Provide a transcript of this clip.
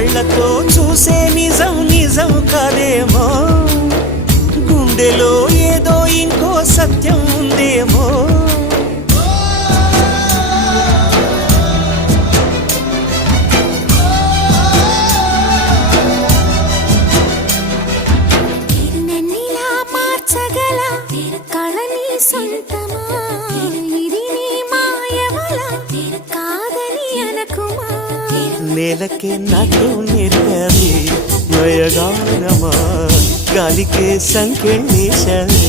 కళ్ళతో చూసే నిజం నిజం కాదేమో, గుండెలో ఏదో ఇంకో సత్యం ఉందేమో. నేలకే నాకు నేర్పది నయగానమా, గాలికే సంకెళ్ళేశావే.